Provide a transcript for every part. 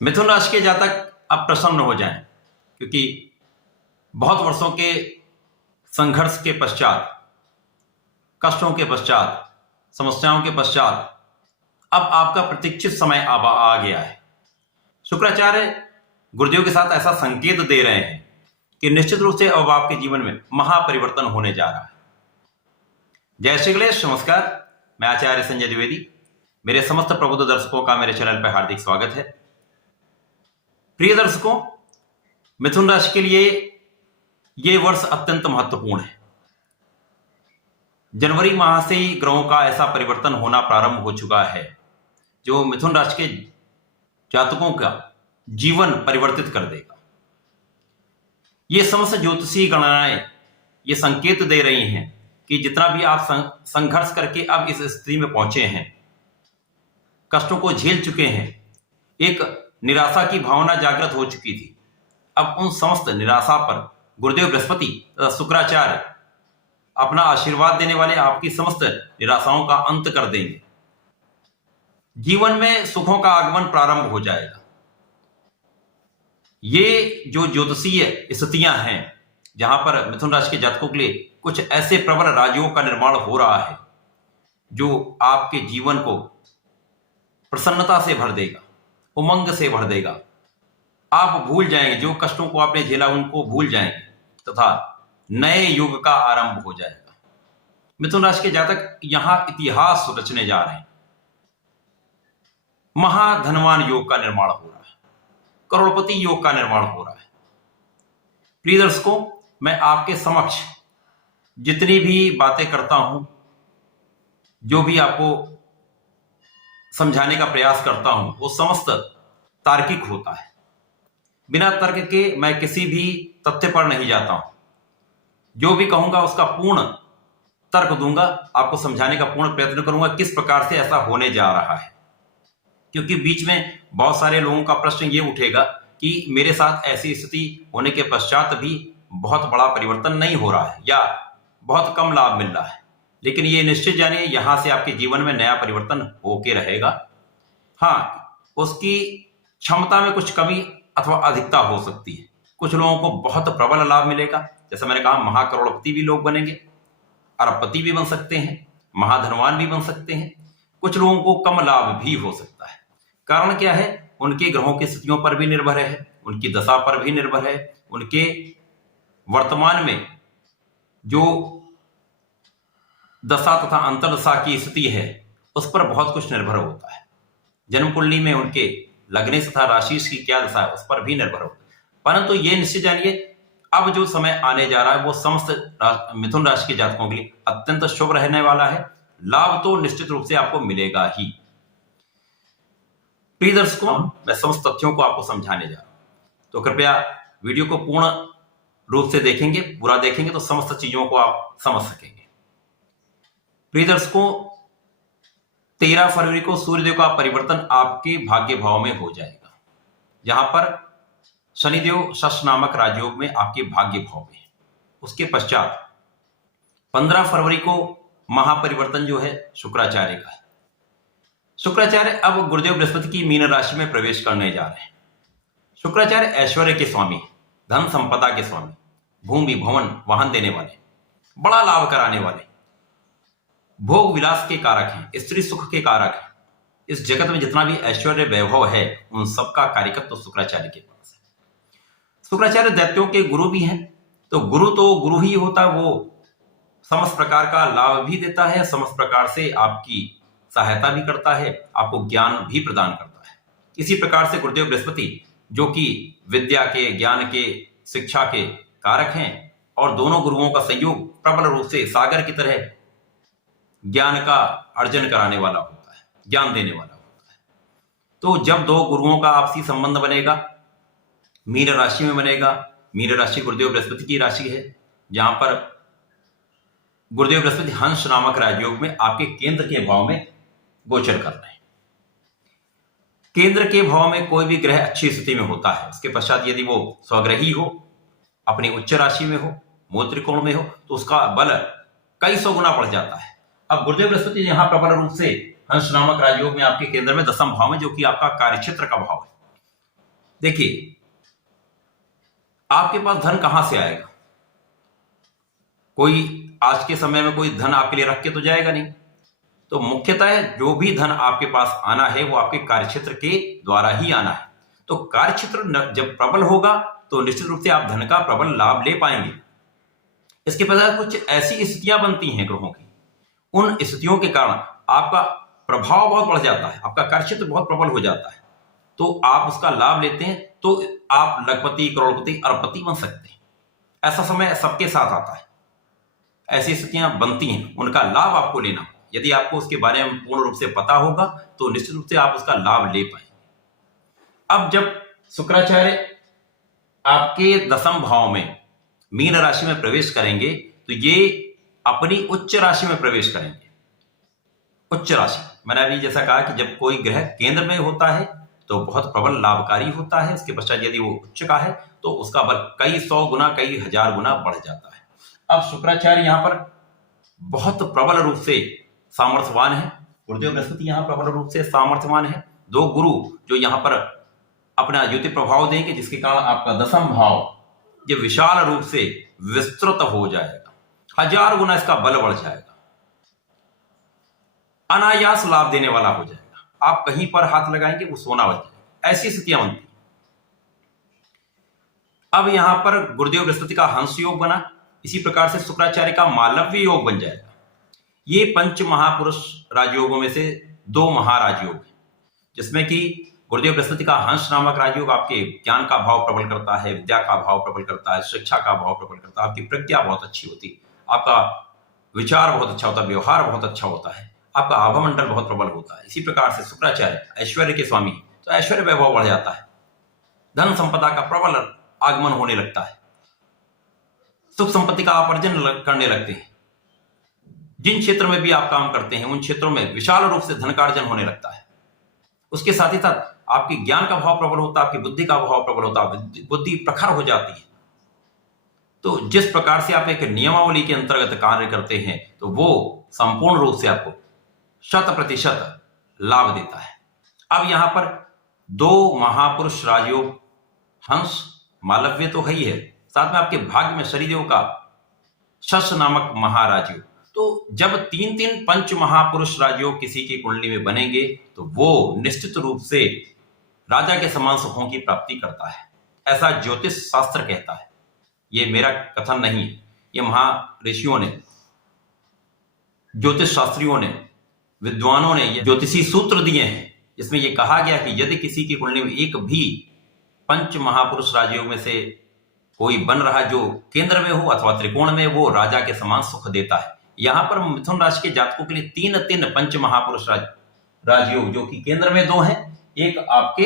मिथुन राशि के जातक अब प्रसन्न हो जाएं, क्योंकि बहुत वर्षों के संघर्ष के पश्चात, कष्टों के पश्चात, समस्याओं के पश्चात अब आपका प्रतीक्षित समय आ गया है। शुक्राचार्य गुरुदेव के साथ ऐसा संकेत दे रहे हैं कि निश्चित रूप से अब आपके जीवन में महापरिवर्तन होने जा रहा है। जय श्री गणेश, नमस्कार। मैं आचार्य संजय द्विवेदी। मेरे समस्त प्रबुद्ध दर्शकों का मेरे चैनल पर हार्दिक स्वागत है। प्रिय दर्शकों, मिथुन राशि के लिए यह वर्ष अत्यंत महत्वपूर्ण है। जनवरी माह से ही ग्रहों का ऐसा परिवर्तन होना प्रारंभ हो चुका है जो मिथुन राशि के जातकों का जीवन परिवर्तित कर देगा। ये समस्त ज्योतिषीय गणनाएं ये संकेत दे रही हैं कि जितना भी आप संघर्ष करके अब इस स्थिति में पहुंचे हैं, कष्टों को झेल चुके हैं, एक निराशा की भावना जागृत हो चुकी थी, अब उन समस्त निराशा पर गुरुदेव बृहस्पति तथा शुक्राचार्य अपना आशीर्वाद देने वाले आपकी समस्त निराशाओं का अंत कर देंगे। जीवन में सुखों का आगमन प्रारंभ हो जाएगा। ये जो ज्योतिषीय स्थितियां हैं जहां पर मिथुन राशि के जातकों के लिए कुछ ऐसे प्रबल राजयों का निर्माण हो रहा है जो आपके जीवन को प्रसन्नता से भर देगा, उमंग से भर देगा। आप भूल जाएंगे, जो कष्टों को आपने झेला उनको भूल जाएंगे तथा नए युग का आरंभ हो जाएगा। मिथुन राशि के जातक यहां इतिहास रचने जा रहे हैं। महाधनवान योग का निर्माण हो रहा है, करोड़पति योग का निर्माण हो रहा है। प्रिय दर्शकों, मैं आपके समक्ष जितनी भी बातें करता हूं, जो भी आपको समझाने का प्रयास करता हूं, वो समस्त तार्किक होता है। बिना तर्क के मैं किसी भी तथ्य पर नहीं जाता हूं। जो भी कहूंगा उसका पूर्ण तर्क दूंगा, आपको समझाने का पूर्ण प्रयत्न करूंगा किस प्रकार से ऐसा होने जा रहा है। क्योंकि बीच में बहुत सारे लोगों का प्रश्न ये उठेगा कि मेरे साथ ऐसी स्थिति होने के पश्चात भी बहुत बड़ा परिवर्तन नहीं हो रहा है या बहुत कम लाभ मिल रहा है। लेकिन ये निश्चित जानिए, यहां से आपके जीवन में नया परिवर्तन होके रहेगा। हाँ, उसकी क्षमता में कुछ कमी अथवा अधिकता हो सकती है। कुछ लोगों को बहुत प्रबल लाभ मिलेगा, जैसा मैंने कहा, महाकरोड़पति भी लोग बनेंगे, अरबपति भी बन सकते हैं, महाधनवान भी बन सकते हैं। कुछ लोगों को कम लाभ भी हो सकता है। कारण क्या है? उनके ग्रहों की स्थितियों पर भी निर्भर है, उनकी दशा पर भी निर्भर है, उनके वर्तमान में जो दशा तथा अंतर्दशा की स्थिति है उस पर बहुत कुछ निर्भर होता है। जन्म कुंडली में उनके लग्न तथा राशि की क्या दशा है उस पर भी निर्भर होता है। परंतु ये निश्चित जानिए, अब जो समय आने जा रहा है वो समस्त मिथुन राशि के जातकों के लिए अत्यंत शुभ रहने वाला है। लाभ तो निश्चित रूप से आपको मिलेगा ही। प्रिय दर्शकों, मैं समस्त तथ्यों को आपको समझाने जा रहा हूं, तो कृपया वीडियो को पूर्ण रूप से देखेंगे, पूरा देखेंगे तो समस्त चीजों को आप समझ सकेंगे। प्रिय दर्शकों, 13 फरवरी को सूर्यदेव का परिवर्तन आपके भाग्य भाव में हो जाएगा, जहां पर शनिदेव शश नामक राजयोग में आपके भाग्य भाव में है। उसके पश्चात 15 फरवरी को महापरिवर्तन जो है शुक्राचार्य का है। शुक्राचार्य अब गुरुदेव बृहस्पति की मीन राशि में प्रवेश करने जा रहे हैं। शुक्राचार्य ऐश्वर्य के स्वामी, धन संपदा के स्वामी, भूमि भवन वाहन देने वाले, बड़ा लाभ कराने वाले, भोग विलास के कारक हैं, स्त्री सुख के कारक हैं। इस जगत में जितना भी ऐश्वर्य वैभव है उन सबका कारिकत्व तो शुक्राचार्य के पास है। शुक्राचार्य दैत्यों के गुरु भी हैं, तो गुरु ही होता है। वो समस्त प्रकार का लाभ भी देता है, समस्त प्रकार से आपकी सहायता भी करता है, आपको ज्ञान भी प्रदान करता है। इसी प्रकार से गुरुदेव बृहस्पति, जो कि विद्या के, ज्ञान के, शिक्षा के कारक हैं, और दोनों गुरुओं का संयोग प्रबल रूप से सागर की तरह ज्ञान का अर्जन कराने वाला होता है, ज्ञान देने वाला होता है। तो जब दो गुरुओं का आपसी संबंध बनेगा, मीन राशि में बनेगा, मीन राशि गुरुदेव बृहस्पति की राशि है, जहां पर गुरुदेव बृहस्पति हंस नामक राजयोग में आपके केंद्र के भाव में गोचर कर रहे हैं। केंद्र के भाव में कोई भी ग्रह अच्छी स्थिति में होता है, उसके पश्चात यदि वो स्वग्रही हो, अपनी उच्च राशि में हो, मूल त्रिकोण में हो, तो उसका बल कई सौ गुना बढ़ जाता है। अब गुरुदेव बृहस्पति यहां प्रबल रूप से हंस नामक राजयोग में आपके केंद्र में दसम भाव में, जो कि आपका कार्यक्षेत्र का भाव है, देखिए, आपके पास धन कहां से आएगा? कोई आज के समय में कोई धन आपके लिए रख के तो जाएगा नहीं। तो मुख्यतः जो भी धन आपके पास आना है वो आपके कार्यक्षेत्र के द्वारा ही आना है। तो कार्यक्षेत्र जब प्रबल होगा तो निश्चित रूप से आप धन का प्रबल लाभ ले पाएंगे। इसके पश्चात कुछ ऐसी स्थितियां बनती हैं ग्रहों की, उन स्थितियों के कारण आपका प्रभाव बहुत बढ़ जाता है, आपका कार्यक्षेत्र बहुत प्रबल हो जाता है, तो आप उसका लाभ लेते हैं तो आप लखपति, करोड़पति, अरबपति बन सकते हैं। ऐसा समय सबके साथ आता है, ऐसी स्थितियां बनती हैं, उनका लाभ आपको लेना। यदि आपको उसके बारे में पूर्ण रूप से पता होगा तो निश्चित रूप से आप उसका लाभ ले पाएंगे। अब जब शुक्राचार्य आपके दसम भाव में मीन राशि में प्रवेश करेंगे तो ये अपनी उच्च राशि में प्रवेश करेंगे। उच्च राशि मैंने अभी जैसा कहा कि जब कोई ग्रह केंद्र में होता है तो बहुत प्रबल लाभकारी होता है, उसके पश्चात यदि वो उच्च का है तो उसका बल कई 100 गुना, कई 1000 गुना बढ़ जाता है। अब शुक्राचार्य यहां पर बहुत प्रबल रूप से सामर्थ्यवान है, गुरुदेव बृहस्पति यहां प्रबल रूप से सामर्थ्यवान है। दो गुरु जो यहां पर अपना ज्योति प्रभाव देंगे, जिसके कारण आपका दसम भाव ये विशाल रूप से विस्तृत हो जाएगा, 1000 गुना इसका बल बढ़ जाएगा, अनायास लाभ देने वाला हो जाएगा। आप कहीं पर हाथ लगाएंगे वो सोना बन जाएगा, ऐसी स्थितियां बनती। अब यहां पर गुरुदेव बृहस्पति का हंस योग बना, इसी प्रकार से शुक्राचार्य का मालव्य योग बन जाएगा। ये पंच महापुरुष राजयोगों में से 2 महाराजयोग है, जिसमें कि गुरुदेव बृहस्पति का हंस नामक राजयोग आपके ज्ञान का भाव प्रबल करता है, विद्या का भाव प्रबल करता है, शिक्षा का भाव प्रबल करता है, आपकी प्रज्ञा बहुत अच्छी होती है, आपका विचार बहुत अच्छा होता है, व्यवहार बहुत अच्छा होता है, आपका आभामंडल बहुत प्रबल होता है। इसी प्रकार से शुक्राचार्य ऐश्वर्य के स्वामी, तो ऐश्वर्य वैभव बढ़ जाता है, धन संपदा का प्रबल आगमन होने लगता है, सुख संपत्ति का आप अर्जन करने लगते हैं। जिन क्षेत्र में भी आप काम करते हैं उन क्षेत्रों में विशाल रूप से धन का अर्जन होने लगता है। उसके साथ ही साथ आपके ज्ञान का भाव प्रबल होता है, आपकी बुद्धि का भाव प्रबल होता है, बुद्धि प्रखर हो जाती है। तो जिस प्रकार से आप एक नियमावली के अंतर्गत कार्य करते हैं तो वो संपूर्ण रूप से आपको 100% लाभ देता है। अब यहां पर 2 महापुरुष राजयोग, हंस मालव्य तो है ही है, साथ में आपके भाग्य में शनिदेव का शश नामक महाराजयोग। तो जब 3-3 पंच महापुरुष राजयोग किसी की कुंडली में बनेंगे तो वो निश्चित रूप से राजा के समान सुखों की प्राप्ति करता है, ऐसा ज्योतिष शास्त्र कहता है। ये मेरा कथन नहीं है, ये महर्षियों ने, ज्योतिष शास्त्रियों ने, विद्वानों ने ये ज्योतिषी सूत्र दिए हैं, जिसमें ये कहा गया कि यदि किसी की कुंडली में एक भी पंच महापुरुष राजयोग में से कोई बन रहा जो केंद्र में हो अथवा त्रिकोण में, वो राजा के समान सुख देता है। यहां पर मिथुन राशि के जातकों के लिए 3 पंच महापुरुष राजयोग, जो कि केंद्र में 2 हैं, एक आपके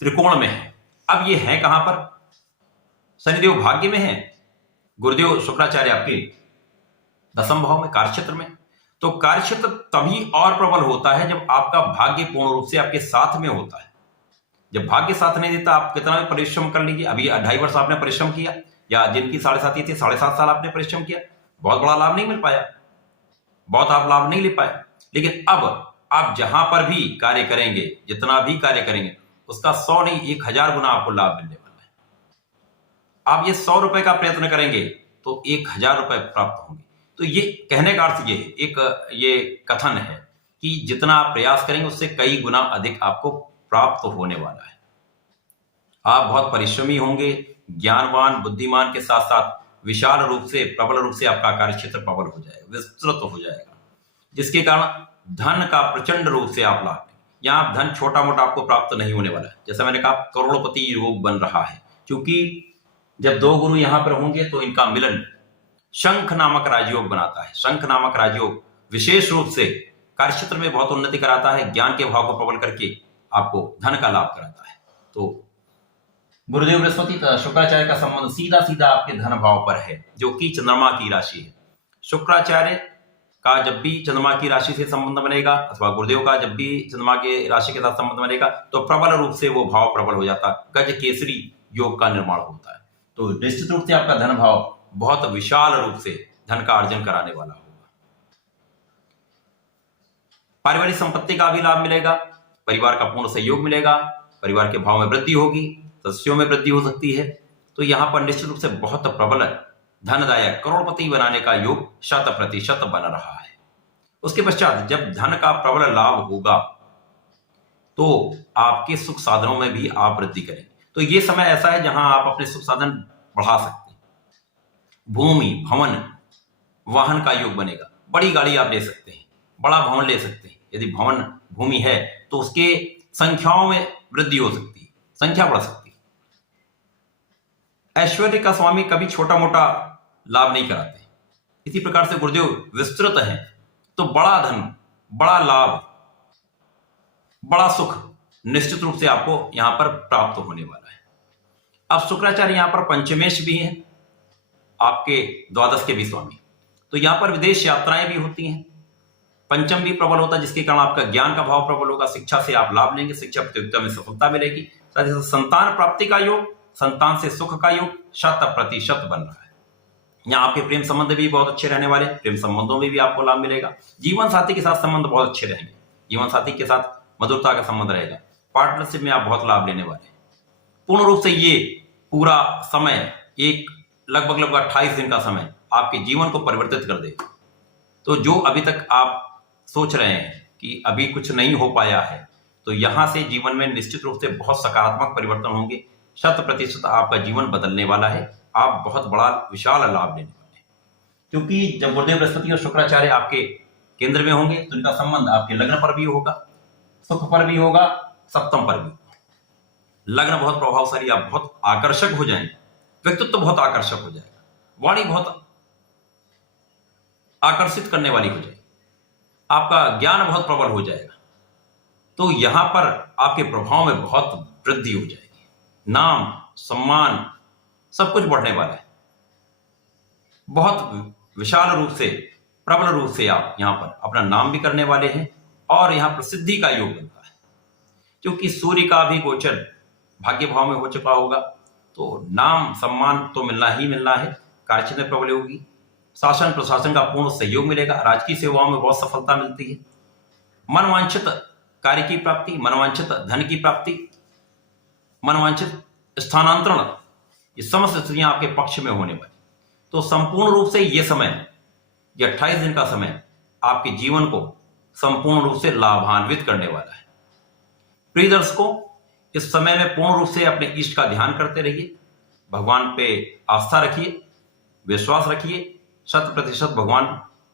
त्रिकोण में है। अब ये है कहां पर? शनिदेव भाग्य में है, गुरुदेव शुक्राचार्य आपके दसम भाव में, कार्यक्षेत्र में। तो कार्यक्षेत्र तभी और प्रबल होता है जब आपका भाग्य पूर्ण रूप से आपके साथ में होता है। जब भाग्य साथ नहीं देता, आप कितना भी परिश्रम कर लीजिए, अभी 2.5 वर्ष आपने परिश्रम किया, या जिनकी 7.5 थी 7.5 साल आपने परिश्रम किया, बहुत बड़ा लाभ नहीं मिल पाया, बहुत आप लाभ नहीं ले पाए। लेकिन अब आप जहां पर भी कार्य करेंगे, जितना भी कार्य करेंगे, उसका 100 नहीं 1000 गुना आपको लाभ मिलने वाला है। आप ये 100 रुपए का प्रयत्न करेंगे तो 1000 रुपए प्राप्त होंगे। तो ये कहने का अर्थ ये एक ये कथन है कि जितना आप प्रयास करेंगे उससे कई गुना अधिक आपको प्राप्त होने वाला है। आप बहुत परिश्रमी होंगे, ज्ञानवान, बुद्धिमान के साथ साथ विशाल रूप से, प्रबल रूप से आपका कार्यक्षेत्र प्रबल हो जाएगा, विस्तृत हो जाएगा, जिसके कारण धन का प्रचंड रूप से आप लाभ। यहां धन छोटा मोटा आपको प्राप्त नहीं होने वाला है। जैसा मैंने कहा, करोड़पति योग बन रहा है, क्योंकि जब 2 गुरु यहां पर होंगे तो इनका मिलन शंख नामक राजयोग बनाता है। शंख नामक राजयोग विशेष रूप से कार्यक्षेत्र में बहुत उन्नति कराता है, ज्ञान के भाव को प्रबल करके आपको धन का लाभ कराता है। तो गुरुदेव बृहस्पति शुक्राचार्य का संबंध सीधा सीधा आपके धन भाव पर है, जो कि चंद्रमा की राशि है। शुक्राचार्य का जब भी चंद्रमा की राशि से संबंध बनेगा अथवा गुरुदेव का जब भी चंद्रमा के राशि के साथ संबंध बनेगा तो प्रबल रूप से वो भाव प्रबल हो जाता है, गज केसरी योग का निर्माण होता है। तो निश्चित रूप से आपका धन भाव बहुत विशाल रूप से धन का अर्जन कराने वाला होगा। पारिवारिक संपत्ति का भी लाभ मिलेगा, परिवार का पूर्ण सहयोग मिलेगा, परिवार के भाव में वृद्धि होगी, सदस्यों में वृद्धि हो सकती है। तो यहाँ पर निश्चित रूप से बहुत प्रबल धनदायक करोड़पति बनाने का योग 100% बन रहा है। उसके पश्चात जब धन का प्रबल लाभ होगा तो आपके सुख साधनों में भी आप वृद्धि करेंगे। तो ये समय ऐसा है जहां आप अपने सुख साधन बढ़ा सकते हैं। भूमि, भवन, वाहन का योग बनेगा। बड़ी गाड़ी आप ले सकते हैं, बड़ा भवन ले सकते हैं। यदि भवन भूमि है तो उसके संख्याओं में वृद्धि हो सकती है, संख्या बढ़ सकती है। ऐश्वर्य का स्वामी कभी छोटा मोटा लाभ नहीं कराते। इसी प्रकार से गुरुदेव विस्तृत है तो बड़ा धन, बड़ा लाभ, बड़ा सुख निश्चित रूप से आपको यहां पर प्राप्त होने वाला है। अब शुक्राचार्य यहां पर पंचमेश भी हैं, आपके द्वादश के भी स्वामी। तो यहां पर विदेश यात्राएं भी होती हैं। पंचम भी प्रबल होता है जिसके कारण आपका ज्ञान का भाव प्रबल होगा। शिक्षा से आप लाभ लेंगे, शिक्षा प्रतियोगिता में सफलता मिलेगी। साथ ही साथ संतान प्राप्ति का योग, संतान से सुख का योग 100% बन रहा है। यहाँ आपके प्रेम संबंध भी बहुत अच्छे रहने वाले, प्रेम संबंधों में भी आपको लाभ मिलेगा। जीवन साथी के साथ संबंध बहुत अच्छे रहेंगे, जीवन साथी के साथ मधुरता का संबंध रहेगा। पार्टनरशिप में आप बहुत लाभ लेने वाले हैं। पूर्ण रूप से ये पूरा समय एक लगभग 28 दिन का समय आपके जीवन को परिवर्तित कर देगा। तो जो अभी तक आप सोच रहे हैं कि अभी कुछ नहीं हो पाया है, तो यहां से जीवन में निश्चित रूप से बहुत सकारात्मक परिवर्तन होंगे। 100% आपका जीवन बदलने वाला है। आप बहुत बड़ा विशाल लाभ लेने वाले हैं, क्योंकि जब गुरुदेव बृहस्पति और शुक्राचार्य आपके केंद्र में होंगे तो इनका संबंध आपके लग्न पर भी होगा, सुख पर भी होगा, सप्तम पर भी होगा। लग्न बहुत प्रभावशाली, आप बहुत आकर्षक हो जाएंगे, व्यक्तित्व तो बहुत आकर्षक हो जाएगा, वाणी बहुत आकर्षित करने वाली हो जाएगी, आपका ज्ञान बहुत प्रबल हो जाएगा। तो यहां पर आपके प्रभाव में बहुत वृद्धि हो जाएगी। नाम, सम्मान सब कुछ बढ़ने वाला है। बहुत विशाल रूप से, प्रबल रूप से आप यहां पर अपना नाम भी करने वाले हैं और यहां प्रसिद्धि का योग बनता है। क्योंकि सूर्य का भी गोचर भाग्य भाव में हो चुका होगा, तो नाम सम्मान तो मिलना ही मिलना है। कार्यक्षेत्र में प्रबल होगी, शासन प्रशासन का पूर्ण सहयोग मिलेगा, राजकीय सेवाओं में बहुत सफलता मिलती है। मनवांछित कार्य की प्राप्ति, मनवांछित धन की प्राप्ति, मनवांछित स्थानांतरण, ये समस्त स्थितियां आपके पक्ष में होने वाली। तो संपूर्ण रूप से ये समय, ये 28 दिन का समय आपके जीवन को संपूर्ण रूप से लाभान्वित करने वाला है। प्रिय दर्शकों, इस समय में पूर्ण रूप से अपने इष्ट का ध्यान करते रहिए, भगवान पे आस्था रखिए, विश्वास रखिए। 100% भगवान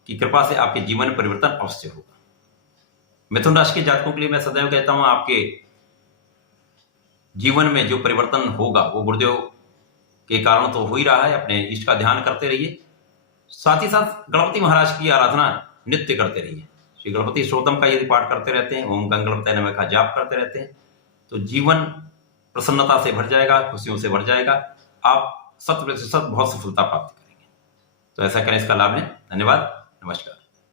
की कृपा से आपके जीवन में परिवर्तन अवश्य होगा। मिथुन राशि के जातकों के लिए मैं सदैव कहता हूं, आपके जीवन में जो परिवर्तन होगा वो गुरुदेव के कारण तो हो ही रहा है। अपने इष्ट का ध्यान करते रहिए, साथ ही साथ गणपति महाराज की आराधना नित्य करते रहिए। श्री गणपति स्तोत्रम का यदि पाठ करते रहते हैं, ओम गंग गणपतये नमः का जाप करते रहते हैं, तो जीवन प्रसन्नता से भर जाएगा, खुशियों से भर जाएगा। आप 100% बहुत सफलता प्राप्त करेंगे। तो ऐसा करें, इसका लाभ लें। धन्यवाद, नमस्कार।